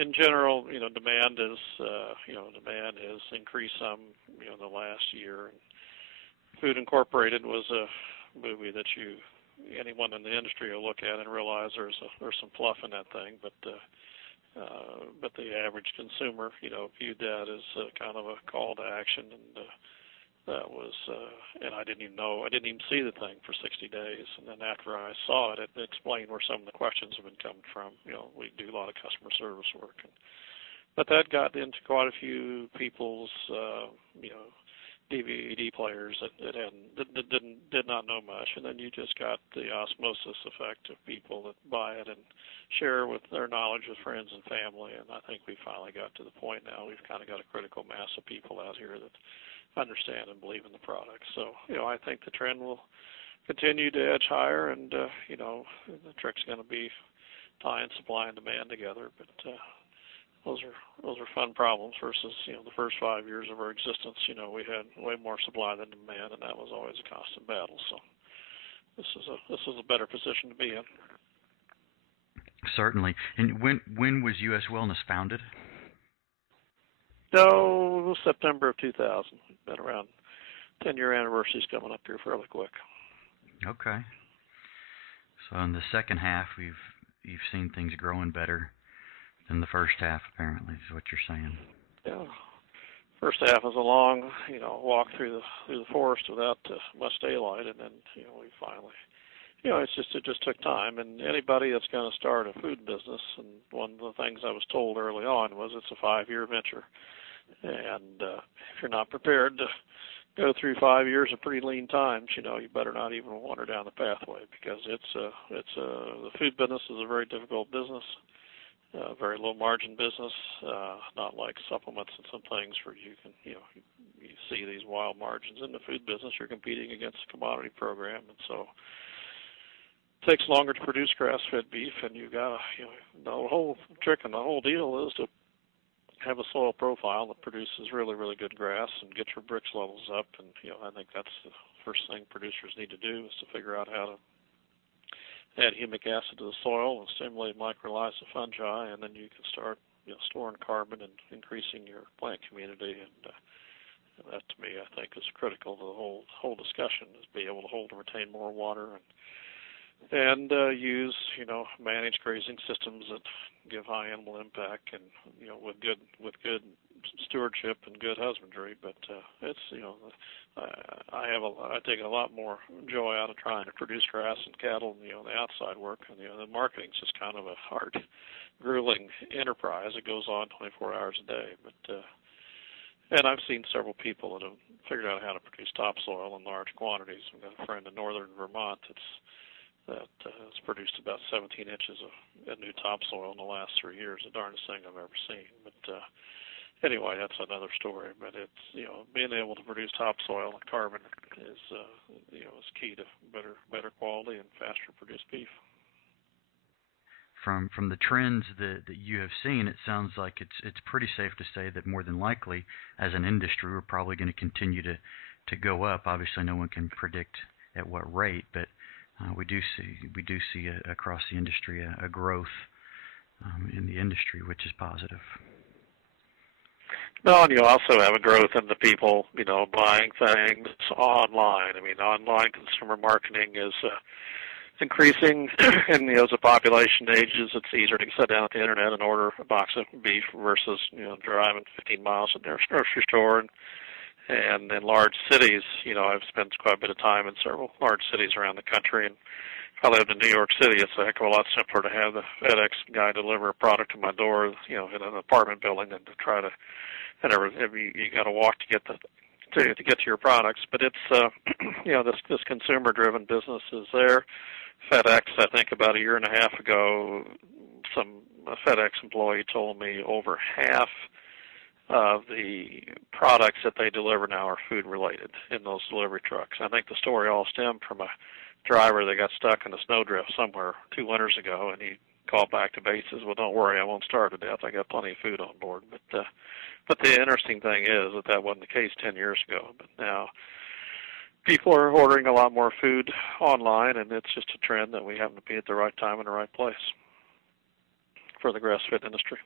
in general, demand has increased some, in the last year. Food Incorporated was a movie that anyone in the industry will look at and realize there's some fluff in that thing, but the average consumer, viewed that as kind of a call to action, and that was, and I didn't even see the thing for 60 days, and then after I saw it, it explained where some of the questions have been coming from. We do a lot of customer service work, but that got into quite a few people's, DVD players that did not know much, and then you just got the osmosis effect of people that buy it and share with their knowledge with friends and family. And I think we finally got to the point now we've kind of got a critical mass of people out here that understand and believe in the product. So I think the trend will continue to edge higher, and the trick's going to be tying supply and demand together. But those are fun problems versus the first 5 years of our existence. We had way more supply than demand, and that was always a constant battle. So this is a better position to be in. Certainly. And when was U.S. Wellness founded? No, it was September of 2000. Been around 10-year anniversary's coming up here fairly quick. Okay. So in the second half, you've seen things growing better than the first half, apparently, is what you're saying. Yeah. First half was a long, walk through the forest without much daylight, and then, we finally, it just took time. And anybody that's going to start a food business, and one of the things I was told early on was it's a 5-year venture, and if you're not prepared to go through 5 years of pretty lean times, you better not even wander down the pathway, because the food business is a very difficult business. Very low margin business, not like supplements and some things where you can, you see these wild margins. In the food business, you're competing against a commodity program, and so it takes longer to produce grass-fed beef, and you got the whole trick and the whole deal is to have a soil profile that produces really, really good grass and get your bricks levels up. And I think that's the first thing producers need to do, is to figure out how to add humic acid to the soil and stimulate mycorrhizal fungi, and then you can start storing carbon and increasing your plant community. And that, to me, I think is critical to the whole discussion, is be able to hold and retain more water and use managed grazing systems that give high animal impact, and with good stewardship and good husbandry. But it's I take a lot more joy out of trying to produce grass and cattle than the outside work. And the marketing's just kind of a hard, grueling enterprise. It goes on 24 hours a day. But and I've seen several people that have figured out how to produce topsoil in large quantities. I've got a friend in northern Vermont that has produced about 17 inches of new topsoil in the last 3 years. The darndest thing I've ever seen. But anyway, that's another story. But it's being able to produce topsoil and carbon is is key to better quality and faster produced beef. From the trends that you have seen, it sounds like it's pretty safe to say that more than likely, as an industry, we're probably going to continue to go up. Obviously, no one can predict at what rate, but we do see across the industry a growth in the industry, which is positive. No, and you also have a growth in the people, buying things online. I mean, online consumer marketing is increasing, and as the population ages, it's easier to sit down at the internet and order a box of beef versus driving 15 miles to the nearest grocery store. And in large cities, I've spent quite a bit of time in several large cities around the country, and if I lived in New York City, it's a heck of a lot simpler to have the FedEx guy deliver a product to my door, in an apartment building, than to try to, you got to walk to get to your products. But it's this consumer-driven business is there. FedEx, I think about a year and a half ago, a FedEx employee told me over half of the products that they deliver now are food-related in those delivery trucks. I think the story all stemmed from a driver that got stuck in a snowdrift somewhere 2 winters ago, and he called back to base and says, "Well, don't worry, I won't starve to death. I got plenty of food on board." But the interesting thing is that wasn't the case 10 years ago. But now people are ordering a lot more food online, and it's just a trend that we happen to be at the right time in the right place for the grass-fed industry.